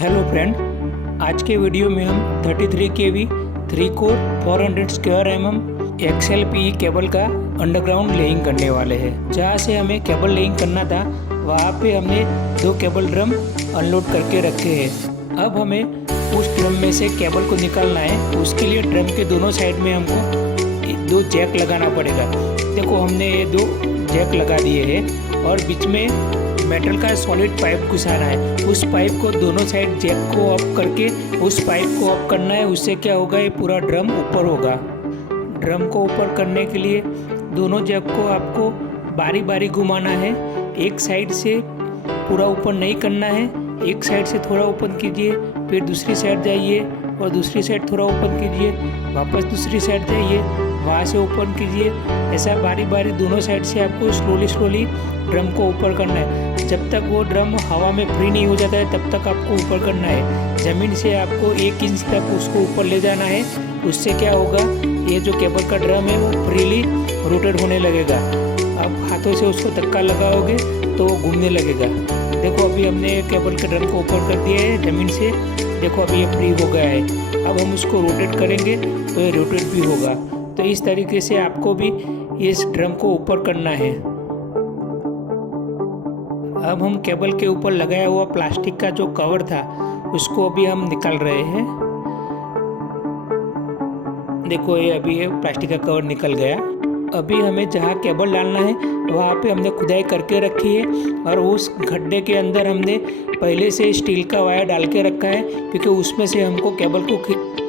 Hello friend, आज के video में हम 33 kV 3 core 400 square XLPE cable का अंडरग्राउंड लेइंग करने वाले हैं। जहाँ से हमें केबल लेइंग करना था वहाँ पे हमने 2 केबल ड्रम अनलोड करके रखे हैं। अब हमें उस ड्रम में से केबल को निकालना है। उसके लिए ड्रम के दोनों साइड में हमको 2 जैक लगाना पड़ेगा। देखो, हमने ये 2 जैक लगा दिए हैं और बीच में मेटल का सॉलिड पाइप घुसाना है। उस पाइप को दोनों साइड जैक को अप करके उस पाइप को अप करना है। उससे क्या होगा, ये पूरा ड्रम ऊपर होगा। ड्रम को ऊपर करने के लिए दोनों जैक को आपको बारी बारी घुमाना है। एक साइड से पूरा ऊपर नहीं करना है, एक साइड से थोड़ा ऊपर कीजिए, फिर दूसरी साइड जाइए और दूसरी साइड थोड़ा ऊपर कीजिए, वापस दूसरी साइड जाइए, वहाँ से ऊपर कीजिए। ऐसा बारी बारी दोनों साइड से आपको स्लोली ड्रम को ऊपर करना है। जब तक वो ड्रम हवा में फ्री नहीं हो जाता है तब तक आपको ऊपर करना है। ज़मीन से आपको 1 इंच तक उसको ऊपर ले जाना है। उससे क्या होगा, ये जो केबल का ड्रम है वो फ्रीली रोटेट होने लगेगा। आप हाथों से उसको धक्का लगाओगे तो वो घूमने लगेगा। देखो, अभी हमने केबल के ड्रम को ऊपर कर दिया है ज़मीन से। देखो, अभी ये फ्री हो गया है। अब हम उसको रोटेट करेंगे तो ये रोटेट भी होगा। तो इस तरीके से आपको भी इस ड्रम को ऊपर करना है। अब हम केबल के ऊपर लगाया हुआ प्लास्टिक का जो कवर था उसको अभी हम निकाल रहे हैं। देखो, ये अभी ये प्लास्टिक का कवर निकल गया। अभी हमें जहाँ केबल डालना है वहाँ पे हमने खुदाई करके रखी है और उस गड्ढे के अंदर हमने पहले से स्टील का वायर डाल के रखा है, क्योंकि उसमें से हमको केबल को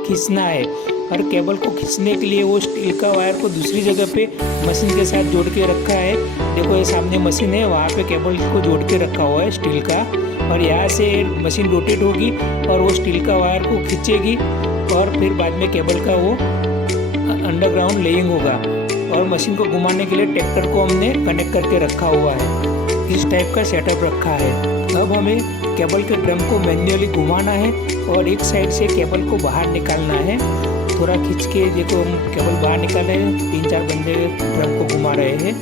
खींचना है। और केबल को खींचने के लिए वो स्टील का वायर को दूसरी जगह पे मशीन के साथ जोड़ के रखा है। देखो, ये सामने मशीन है, वहाँ पे केबल को जोड़ के रखा हुआ है स्टील का। और यहाँ से मशीन रोटेट होगी और वो स्टील का वायर को खींचेगी और फिर बाद में केबल का वो अंडरग्राउंड लेइंग होगा। और मशीन को घुमाने के लिए ट्रैक्टर को हमने कनेक्ट करके रखा हुआ है। इस टाइप का सेटअप रखा है। अब हमें केबल के ड्रम को मैन्युअली घुमाना है और एक साइड से केबल को बाहर निकालना है। थोड़ा खींच के देखो, हम केबल बाहर निकाल रहे हैं। 3-4 बंदे ड्रम को घुमा रहे हैं।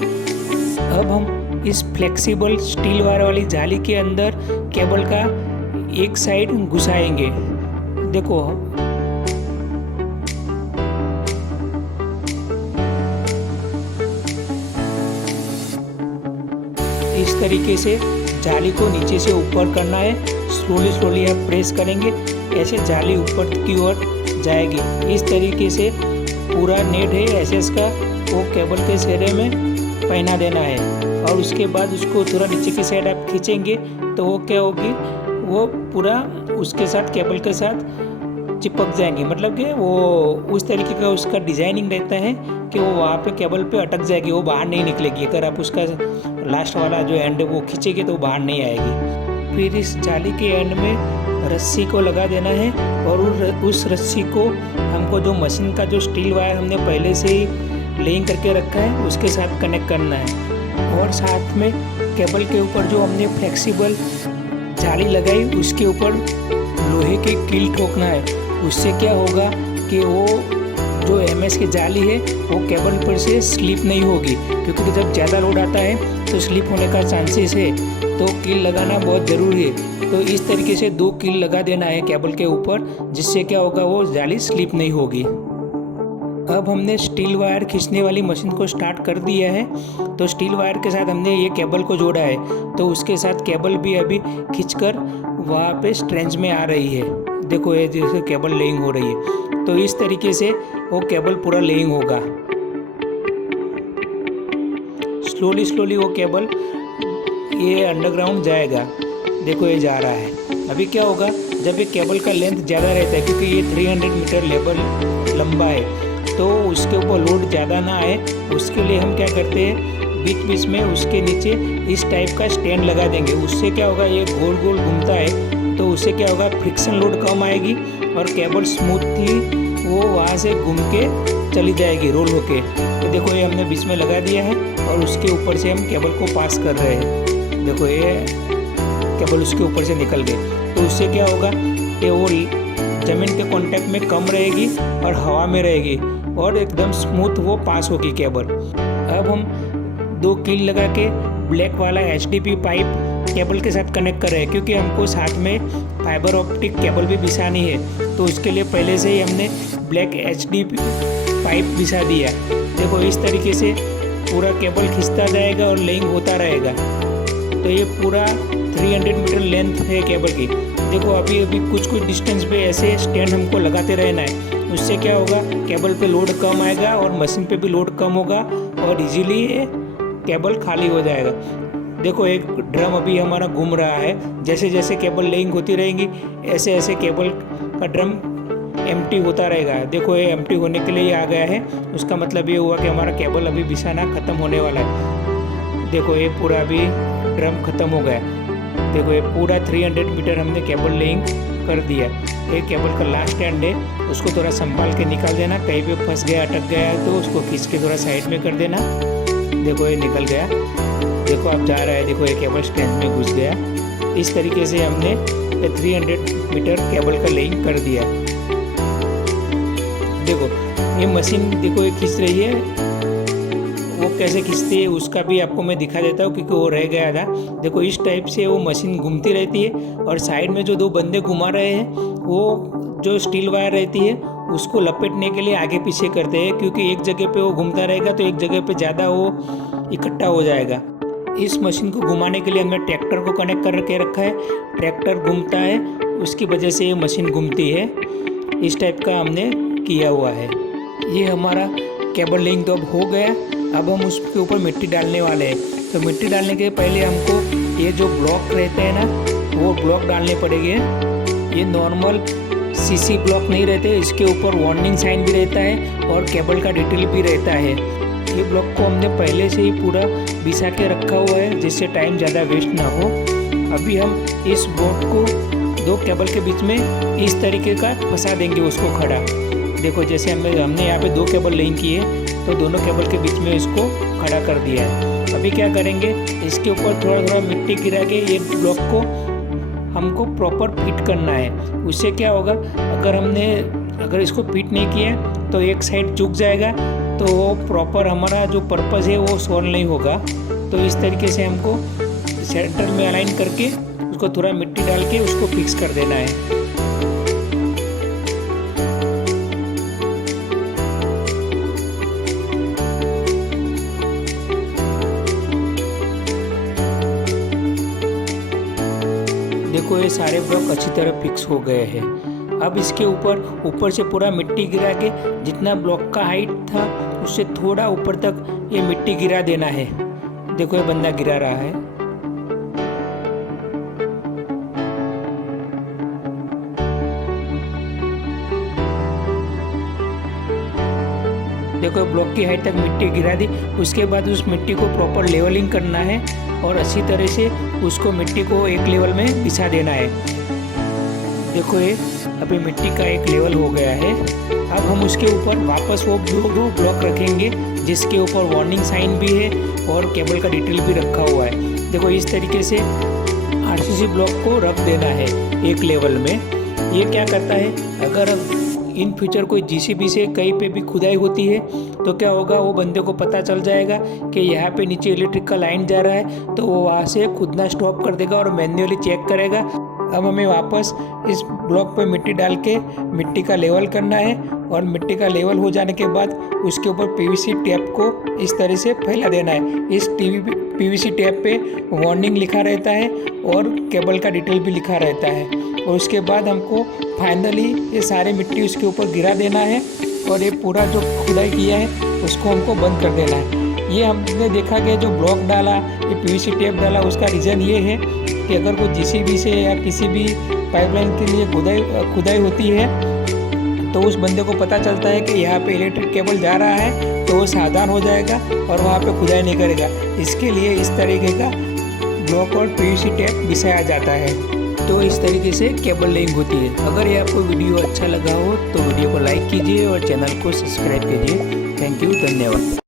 अब हम इस फ्लेक्सिबल स्टील वायर वाली जाली के अंदर केबल का एक साइड घुसाएंगे। देखो, इस तरीके से जाली को नीचे से ऊपर करना है। स्लोली आप प्रेस करेंगे, ऐसे जाली ऊपर की ओर जाएगी। इस तरीके से पूरा नेट है एसएस का, वो केबल के सिरे में पहना देना है। और उसके बाद उसको थोड़ा नीचे की साइड आप खींचेंगे तो वो क्या होगी, वो पूरा उसके साथ केबल के साथ चिपक जाएंगी। मतलब कि वो उस तरीके का उसका डिज़ाइनिंग रहता है कि वो वहाँ पे केबल पे अटक जाएगी, वो बाहर नहीं निकलेगी। अगर आप उसका लास्ट वाला जो एंड है वो खींचेंगे तो बाहर नहीं आएगी। फिर इस जाली के एंड में रस्सी को लगा देना है और उस रस्सी को हमको जो मशीन का जो स्टील वायर हमने पहले से ही लेइंग करके रखा है उसके साथ कनेक्ट करना है। और साथ में केबल के ऊपर जो हमने फ्लेक्सिबल जाली लगाई उसके ऊपर लोहे की कील ठोकना है। उससे क्या होगा कि वो जो एमएस की जाली है वो केबल पर से स्लिप नहीं होगी, क्योंकि जब ज़्यादा लोड आता है तो स्लिप होने का चांसेस है। तो कील लगाना बहुत ज़रूरी है। तो इस तरीके से 2 कील लगा देना है केबल के ऊपर, जिससे क्या होगा, वो जाली स्लिप नहीं होगी। अब हमने स्टील वायर खींचने वाली मशीन को स्टार्ट कर दिया है। तो स्टील वायर के साथ हमने ये केबल को जोड़ा है, तो उसके साथ केबल भी अभी खींचकर वहाँ पे स्ट्रेंच में आ रही है। देखो, ये जैसे केबल लेइंग हो रही है। तो इस तरीके से वो केबल पूरा लेइंग होगा। स्लोली वो केबल ये अंडरग्राउंड जाएगा। देखो, ये जा रहा है। अभी क्या होगा, जब ये केबल का लेंथ ज़्यादा रहता है, क्योंकि ये 300 मीटर लेवल लंबा है, तो उसके ऊपर लोड ज़्यादा ना आए, उसके लिए हम क्या करते हैं, बीच में उसके नीचे इस टाइप का स्टैंड लगा देंगे। उससे क्या होगा, ये गोल घूमता है, तो उससे क्या होगा, फ्रिक्शन लोड कम आएगी और केबल स्मूथली वो वहाँ से घूम के चली जाएगी रोल होके। तो देखो, ये हमने बीच में लगा दिया है और उसके ऊपर से हम केबल को पास कर रहे हैं। देखो, ये केबल उसके ऊपर से निकल गए। तो उससे क्या होगा कि वो ज़मीन के कांटेक्ट में कम रहेगी और हवा में रहेगी और एकदम स्मूथ वो पास होगी केबल। अब हम 2 कील लगा के ब्लैक वाला HDP पाइप केबल के साथ कनेक्ट कर रहे हैं, क्योंकि हमको साथ में फाइबर ऑप्टिक केबल भी बिछानी है। तो उसके लिए पहले से ही हमने ब्लैक HD पाइप बिछा दिया। देखो इस तरीके से पूरा केबल खिंचता जाएगा और लेइंग होता रहेगा। तो ये पूरा 300 मीटर लेंथ है केबल की। देखो अभी कुछ डिस्टेंस पे ऐसे स्टैंड हमको लगाते रहना है। उससे क्या होगा, केबल पे लोड कम आएगा और मशीन पे भी लोड कम होगा और इजीली ये केबल खाली हो जाएगा। देखो एक ड्रम अभी हमारा घूम रहा है। जैसे जैसे केबल लेइंग होती रहेंगी ऐसे ऐसे केबल का ड्रम एम्प्टी होता रहेगा। देखो ये एम्प्टी होने के लिए ही आ गया है। उसका मतलब ये हुआ कि हमारा केबल अभी बिछाना ख़त्म होने वाला है। देखो ये पूरा अभी ड्रम ख़त्म हो गया। देखो ये पूरा 300 मीटर हमने केबल लेइंग कर दिया। ये केबल का लास्ट एंड है, उसको थोड़ा संभाल के निकाल देना। कहीं पे फंस गया अटक गया है तो उसको खींच के थोड़ा साइड में कर देना। देखो ये निकल गया। देखो अब जा रहा है, देखो ये केबल स्टैंड में घुस गया। इस तरीके से हमने 300 मीटर केबल का लेइंग कर दिया। देखो ये मशीन देखो ये खींच रही है, वो कैसे खींचती है उसका भी आपको मैं दिखा देता हूँ, क्योंकि वो रह गया था। देखो इस टाइप से वो मशीन घूमती रहती है और साइड में जो 2 बंदे घुमा रहे हैं वो जो स्टील वायर रहती है उसको लपेटने के लिए आगे पीछे करते हैं, क्योंकि एक जगह पे वो घूमता रहेगा तो एक जगह पे ज़्यादा वो इकट्ठा हो जाएगा। इस मशीन को घुमाने के लिए हमने ट्रैक्टर को कनेक्ट करके रखा है। ट्रैक्टर घूमता है, उसकी वजह से ये मशीन घूमती है। इस टाइप का हमने किया हुआ है। ये हमारा केबल लेइंग तो अब हो गया। अब हम उसके ऊपर मिट्टी डालने वाले हैं। तो मिट्टी डालने के पहले हमको ये जो ब्लॉक रहते हैं ना वो ब्लॉक डालने पड़ेंगे। ये नॉर्मल CC ब्लॉक नहीं रहते, इसके ऊपर वार्निंग साइन भी रहता है और केबल का डिटेल भी रहता है। ये ब्लॉक को हमने पहले से ही पूरा बिछा के रखा हुआ है जिससे टाइम ज़्यादा वेस्ट ना हो। अभी हम इस ब्लॉक को 2 केबल के बीच में इस तरीके का फंसा देंगे उसको खड़ा। देखो जैसे हमने यहाँ पे 2 केबल लेइंग किए तो दोनों केबल के बीच में इसको खड़ा कर दिया है। अभी क्या करेंगे, इसके ऊपर थोड़ा थोड़ा मिट्टी गिरा के ये ब्लॉक को हमको प्रॉपर फिट करना है। उससे क्या होगा, अगर इसको फिट नहीं किया तो एक साइड झुक जाएगा तो वो प्रॉपर हमारा जो पर्पस है वो सॉल्व नहीं होगा। तो इस तरीके से हमको सेंटर में अलाइन करके उसको थोड़ा मिट्टी डाल के उसको फिक्स कर देना है। देखो ये सारे ब्लॉक अच्छी तरह फिक्स हो गए हैं। अब इसके ऊपर से पूरा मिट्टी गिरा के जितना ब्लॉक का हाइट था उससे थोड़ा ऊपर तक ये मिट्टी गिरा देना है। देखो ये बंदा गिरा रहा है। देखो ब्लॉक की हाइट तक मिट्टी गिरा दी। उसके बाद उस मिट्टी को प्रॉपर लेवलिंग करना है और अच्छी तरह से उसको मिट्टी को एक लेवल में बिछा देना है। देखो ये अभी मिट्टी का एक लेवल हो गया है। अब हम उसके ऊपर वापस वो 2 ब्लॉक रखेंगे जिसके ऊपर वार्निंग साइन भी है और केबल का डिटेल भी रखा हुआ है। देखो इस तरीके से RCC ब्लॉक को रख देना है एक लेवल में। ये क्या करता है, अगर इन फ्यूचर कोई GCB से कहीं पे भी खुदाई होती है तो क्या होगा, वो बंदे को पता चल जाएगा कि यहाँ पे नीचे इलेक्ट्रिक का लाइन जा रहा है, तो वो वहाँ से खुदना स्टॉप कर देगा और मैन्युअली चेक करेगा। अब हमें वापस इस ब्लॉक पे मिट्टी डाल के मिट्टी का लेवल करना है और मिट्टी का लेवल हो जाने के बाद उसके ऊपर PVC टेप को इस तरह से फैला देना है। इस PVC टेप पे वार्निंग लिखा रहता है और केबल का डिटेल भी लिखा रहता है। और उसके बाद हमको फाइनली ये सारे मिट्टी उसके ऊपर गिरा देना है और ये पूरा जो खुदाई किया है उसको हमको बंद कर देना है। ये हमने देखा कि जो ब्लॉक डाला, ये PVC टेप डाला, उसका रीज़न ये है कि अगर कोई GCB से या किसी भी पाइपलाइन के लिए खुदाई होती है तो उस बंदे को पता चलता है कि यहाँ पे इलेक्ट्रिक केबल जा रहा है तो वो सावधान हो जाएगा और वहाँ पे खुदाई नहीं करेगा। इसके लिए इस तरीके का ब्लॉक और PVC टेप बिछाया जाता है। तो इस तरीके से केबल लेइंग होती है। अगर ये आपको वीडियो अच्छा लगा हो तो वीडियो को लाइक कीजिए और चैनल को सब्सक्राइब कीजिए। थैंक यू, धन्यवाद।